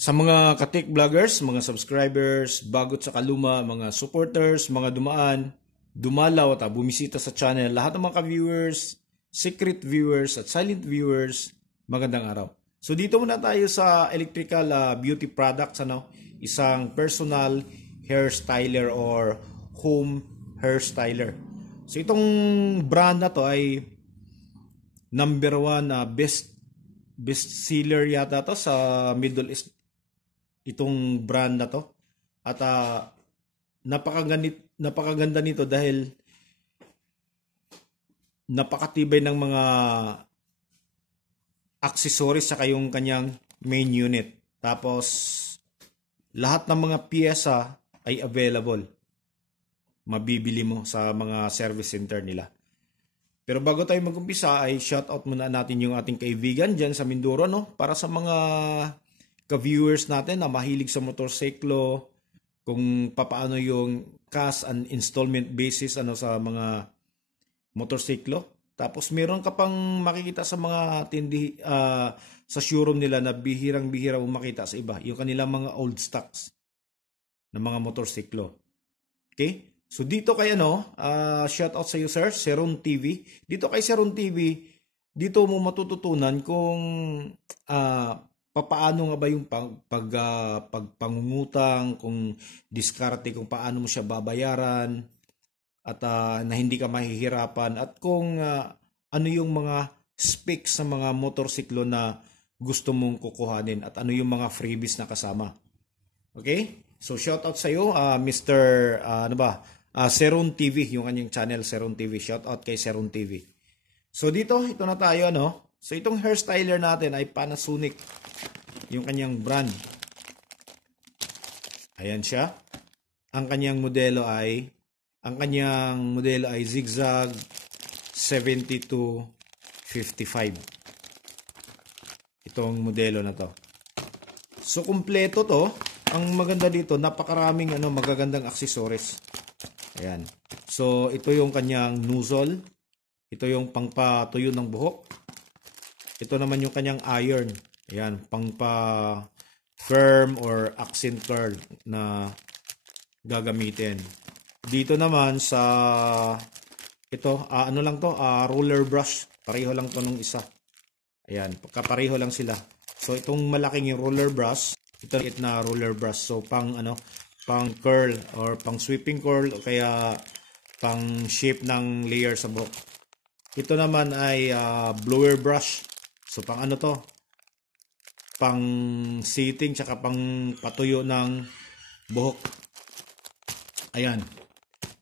Sa mga katik vloggers, mga subscribers, bagot sa kaluma, mga supporters, mga dumaan, dumalaw at bumisita sa channel, lahat ng mga ka-viewers, secret viewers at silent viewers, magandang araw. So dito muna tayo sa electrical beauty products, isang personal hairstyler or home hairstyler. So itong brand na to ay number 1 best seller yata to sa Middle East, itong brand na to. At napakaganda nito dahil napakatibay ng mga accessories sa yung kanyang main unit. Tapos lahat ng mga piyesa ay available. Mabibili mo sa mga service center nila. Pero bago tayo mag-umpisa ay shoutout muna natin yung ating kaibigan dyan sa Mindoro, para sa mga ka-viewers natin na mahilig sa motorsiklo, kung papaano yung cash and installment basis sa mga motorsiklo. Tapos meron ka pang makikita sa mga sa showroom nila na bihirang-bihira mo makita sa iba, yung kanilang mga old stocks na mga motorsiklo. Okay? So dito kay shout out sa you sir, Seron TV. Dito kay Seron TV, dito mo matututunan kung papaano nga ba yung pagpangungutang, kung diskarte, kung paano mo siya babayaran at na hindi ka mahihirapan, at kung ano yung mga specs sa mga motorsiklo na gusto mong kukuhanin at ano yung mga freebies na kasama. Okay? So shout out sa iyo, Mr. Seron TV, yung kanyang channel Seron TV. Shout out kay Seron TV. So ito na tayo So itong hairstyler natin ay Panasonic, yung kanyang brand. Ayan siya. Ang kanyang modelo ay Zigzag 7255. Itong modelo na to. So kumpleto to. Ang maganda dito, napakaraming magagandang accessories. Ayan. So ito yung kanyang nozzle. Ito yung pangpatuyo ng buhok. Ito naman yung kanyang iron. Ayan, pangpa-firm or accent curl na gagamitin. Dito naman sa ito, roller brush. Pareho lang to nung isa. Ayan, kapareho lang sila. So itong malaking yung roller brush, ito na roller brush. So pang curl or pang sweeping curl o kaya pang shape ng layer sa buhok. Ito naman ay blower brush. So pang pang seating tsaka pang patuyo ng buhok. Ayan.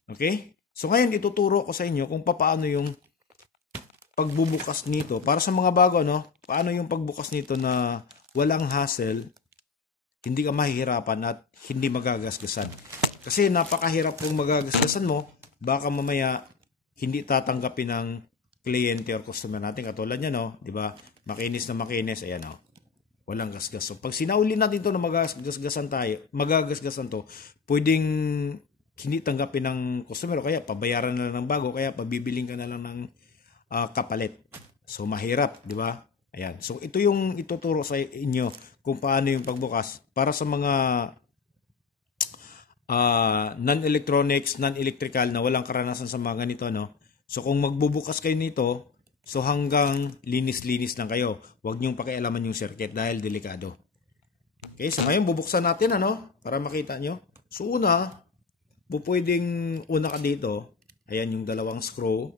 Okay? So ngayon ituturo ko sa inyo kung paano yung pagbubukas nito. Para sa mga bago, paano yung pagbukas nito na walang hassle, hindi ka mahihirapan at hindi magagasgasan. Kasi napakahirap kung magagasgasan mo, baka mamaya hindi tatanggapin ng kliyente or customer natin. Katulad niya, di ba? Makinis na makinis, ayan walang gasgas. So pag sinauli natin ito na magagasgasan to, pwedeng hindi tanggapin ng customer o kaya pabayaran na lang ng bago, kaya pabibiling ka na lang ng kapalit. So mahirap, di ba? Ayan. So ito yung ituturo sa inyo kung paano yung pagbukas para sa mga non-electronics, non-electrical na walang karanasan sa mga ganito, So kung magbubukas kayo nito, so hanggang linis-linis lang kayo. Huwag niyong pakialaman yung circuit dahil delikado. Okay, so ngayon bubuksan natin para makita nyo. So pwedeng una ka dito. Ayan yung dalawang screw.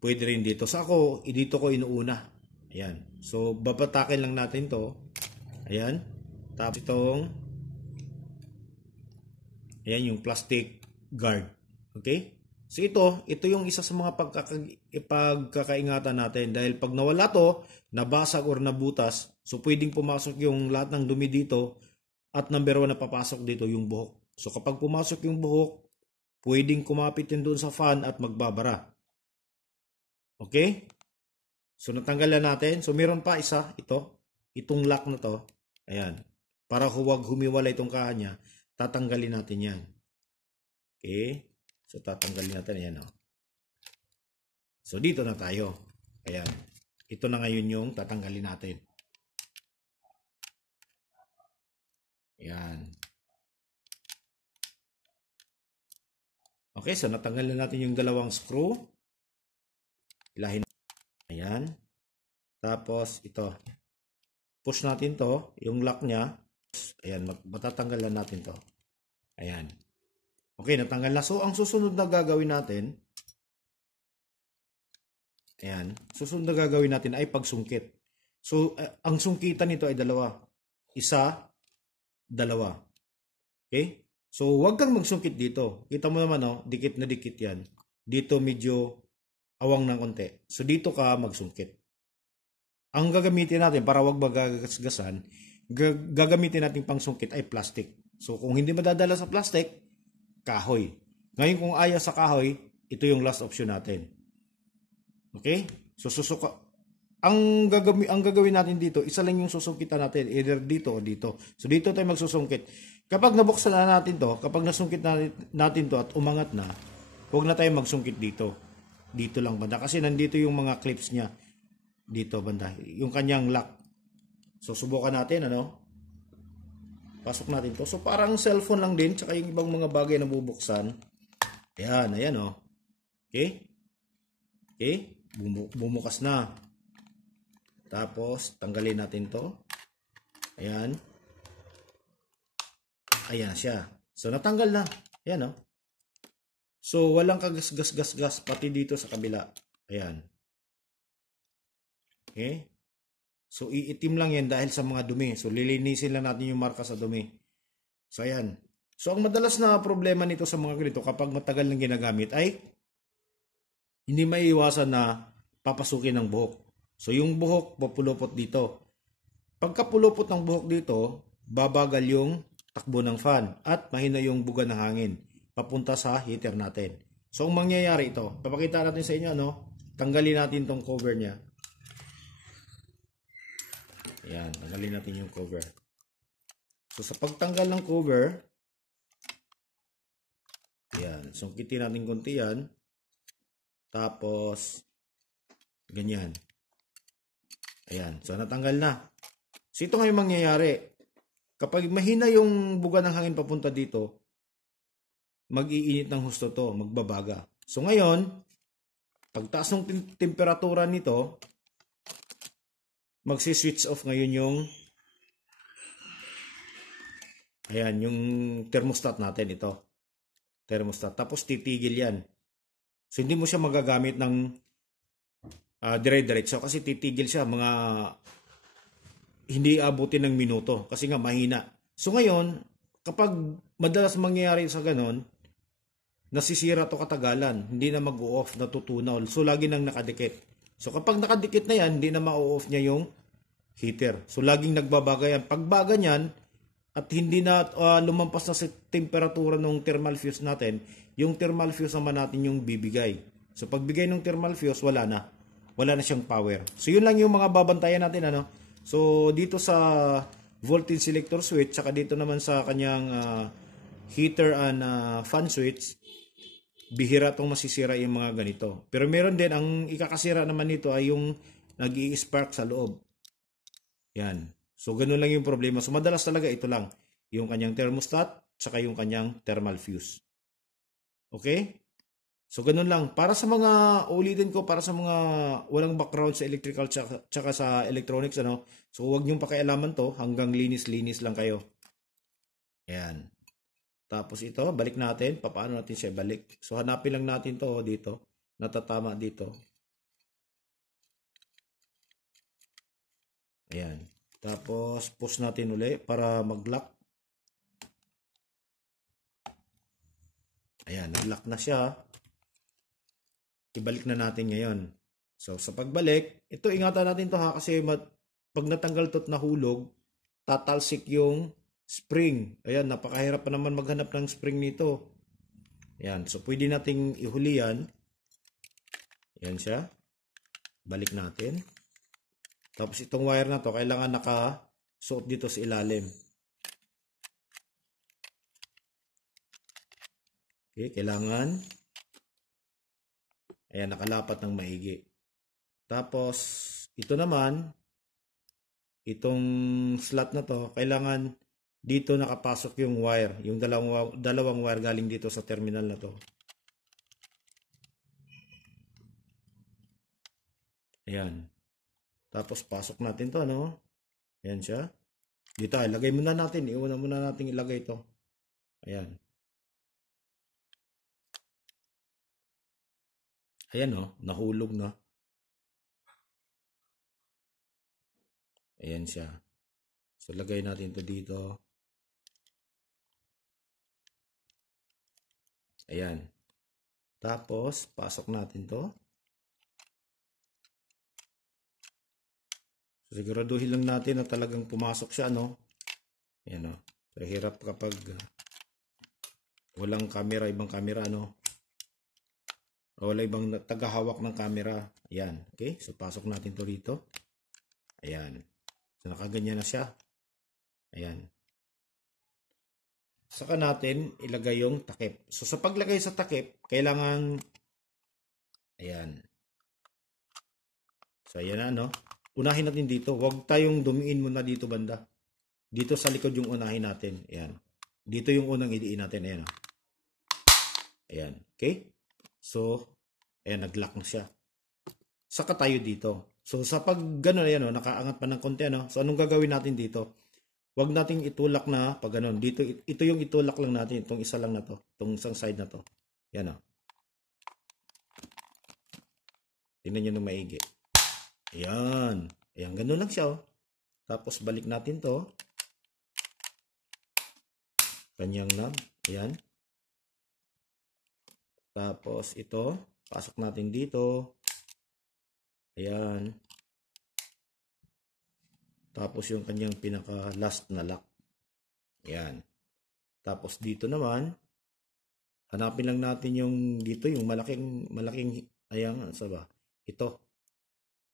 Pwede rin dito. So ako, dito ko inuuna. Ayan. So babatakin lang natin to. Ayan. Tapos ayan yung plastic guard. Okay? So ito yung isa sa mga pagkakaingatan natin dahil pag nawala to, nabasag or nabutas, so pwedeng pumasok yung lahat ng dumi dito at number 1 na papasok dito yung buhok. So kapag pumasok yung buhok, pwedeng kumapit yun doon sa fan at magbabara. Okay? So natanggal na natin. So meron pa isa, itong lock na to. Ayan. Para huwag humiwalay itong kanya, tatanggalin natin yan. Okay? So tatanggalin natin, ayan So dito na tayo. Ayan. Ito na ngayon yung tatanggalin natin. Ayan. Okay, so natanggal na natin yung dalawang screw. Ilahin. Ayan. Tapos ito. Push natin to, yung lock niya. Ayan, matatanggal na natin to. Ayan. Okay, natanggal na. So, ang susunod na gagawin natin, ayan, susunod na gagawin natin ay pagsungkit. So, ang sungkitan nito ay dalawa. Isa, dalawa. Okay? So, huwag kang magsungkit dito. Kita mo naman, oh, dikit na dikit yan. Dito medyo awang ng konti. So, dito ka magsungkit. Ang gagamitin natin para wag magagasgasan, gagamitin natin pangsungkit ay plastic. So, kung hindi madadala sa plastic, kahoy. Ngayon, kung ayaw sa kahoy, ito yung last option natin. Okay? So, ang gagawin natin dito, isa lang yung susungkitan natin, either dito o dito. So, dito tayo magsusungkit. Kapag nabuksan na natin to, kapag nasungkit natin to at umangat na, huwag na tayo magsungkit dito. Dito lang banda. Kasi nandito yung mga clips niya. Dito banda. Yung kanyang lock. So, subukan natin, ano? Pasok natin to. So, parang cellphone lang din, tsaka yung ibang mga bagay na bubuksan. Ayan, ayan, oh. Okay? Okay? Bumukas na. Tapos, tanggalin natin to. Ayan. Ayan siya. So, natanggal na. Ayan, oh. So, walang kagas-gas-gas-gas pati dito sa kabila. Ayan. Okay? So, iitim lang yan dahil sa mga dumi. So, lilinisin lang natin yung marka sa dumi. So, ayan. So, ang madalas na problema nito sa mga ganito kapag matagal nang ginagamit ay hindi maiiwasan na papasukin ng buhok. So, yung buhok papulupot dito. Pagkapulupot ng buhok dito, babagal yung takbo ng fan at mahina yung buga ng hangin papunta sa heater natin. So, ang mangyayari ito, papakita natin sa inyo, no? Tanggalin natin tong cover niya. Ayan, tanggalin natin yung cover. So, sa pagtanggal ng cover, ayan, sungkitin natin konti yan. Tapos, ganyan. Ayan, so natanggal na. So, ito nga yung mangyayari. Kapag mahina yung buga ng hangin papunta dito, mag-iinit ng husto to, magbabaga. So, ngayon, pagtaas ng temperatura nito, magsi-switch off ngayon yung ayan, yung thermostat natin ito. Thermostat. Tapos titigil yan. So, hindi mo siya magagamit ng dire-diretso kasi titigil siya mga hindi abutin ng minuto kasi nga mahina. So, ngayon, kapag madalas mangyayari sa ganon, nasisira to katagalan. Hindi na mag-o-off, natutunaw. So, lagi nang nakadikit. So, kapag nakadikit na yan, hindi na ma-off niya yung heater. So, laging nagbabaga yan. Pagbaga niyan, at hindi na lumampas na sa temperatura ng thermal fuse natin, yung thermal fuse naman natin yung bibigay. So, pagbigay ng thermal fuse, wala na. Wala na siyang power. So, yun lang yung mga babantayan natin, ano? So, dito sa voltage selector switch, saka dito naman sa kanyang heater and fan switch, bihira itong masisira yung mga ganito. Pero meron din, ang ikakasira naman nito ay yung nag-i-spark sa loob. Yan. So, ganun lang yung problema. So, madalas talaga ito lang. Yung kanyang thermostat, saka yung kanyang thermal fuse. Okay? So, ganun lang. Para sa mga, ulitin ko, para sa mga walang background sa electrical tsaka sa electronics, ano? So, huwag niyong pakialaman to. Hanggang linis-linis lang kayo. Ayan. Tapos ito, balik natin. Paano natin siya balik? So, hanapin lang natin to dito. Natatama dito. Ayan. Tapos, push natin uli para mag-lock. Ayan, nag-lock na siya. Ibalik na natin ngayon. So, sa pagbalik, ito ingatan natin to ha kasi pag natanggal to at nahulog, tatalsik yung spring. Ayan, napakahirap pa naman maghanap ng spring nito. Ayan, so pwede nating ihuli yan. Ayan siya. Balik natin. Tapos itong wire na to, kailangan nakasuot dito sa ilalim. Okay, kailangan. Ayan, nakalapat ng maigi. Tapos, ito naman, itong slot na to, kailangan dito nakapasok yung wire, yung dalawang wire galing dito sa terminal na to. Ayan. Tapos pasok natin to, ano? Ayan siya. Dito, ilagay muna natin. Iuna muna natin ilagay to. Ayan. Ayan, oh, nahulog na. Ayan siya. So, lagay natin to dito. Ayan. Tapos, pasok natin to. So, siguraduhin lang natin na talagang pumasok siya, no? Ayan, oh. So, hirap kapag walang camera, ibang camera, no? O wala ibang tagahawak ng camera. Ayan. Okay? So, pasok natin to rito. Ayan. So, nakaganyan na siya. Ayan. Saka natin ilagay yung takip. So, sa paglagay sa takip, kailangan ayan. So, ayan na, no? Unahin natin dito. Huwag tayong dumiin muna dito banda. Dito sa likod yung unahin natin. Ayan. Dito yung unang idiin natin. Ayan, no? Ayan. Okay? So, ayan, nag-lock na siya. Saka tayo dito. So, sa pag gano'n, ayan, no? Nakaangat pa ng konti, no? So, anong gagawin natin dito? Huwag nating itulak na pag ganun. Dito, ito yung itulak lang natin. Itong isa lang na to. Itong isang side na to. Yan o. Tingnan nyo ng maigi. Ayan. Ayan, ganun lang siya o. Tapos balik natin to. Kanyang knob. Ayan. Tapos ito. Pasok natin dito. Ayan. Tapos yung kanyang pinaka last na lock. Ayan. Tapos dito naman, hanapin lang natin yung dito, yung malaking, ayan, sa ba? Ito.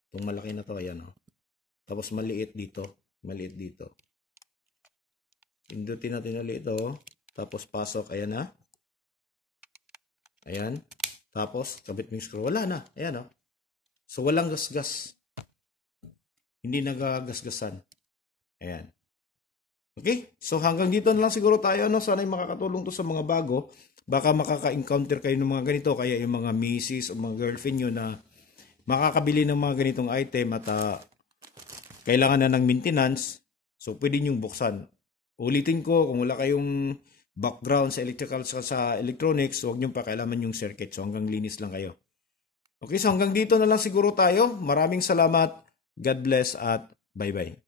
Itong malaki na to, ayan o. Tapos maliit dito. Maliit dito. Pindutin natin ulit ito. Tapos pasok, ayan na. Ayan. Tapos, kabit mo yung screw. Wala na. Ayan o. So, walang gasgas. Hindi nagagasgasan. Ayan. Okay? So hanggang dito na lang siguro tayo. No? Sana'y makakatulong to sa mga bago. Baka makaka-encounter kayo ng mga ganito. Kaya yung mga misis o mga girlfriend nyo na makakabili ng mga ganitong item at kailangan na ng maintenance. So pwede nyo buksan. Ulitin ko, kung wala kayong background sa electrical sa electronics, huwag nyo pa kailangan yung circuit. So hanggang linis lang kayo. Okay, so hanggang dito na lang siguro tayo. Maraming salamat. God bless at bye-bye.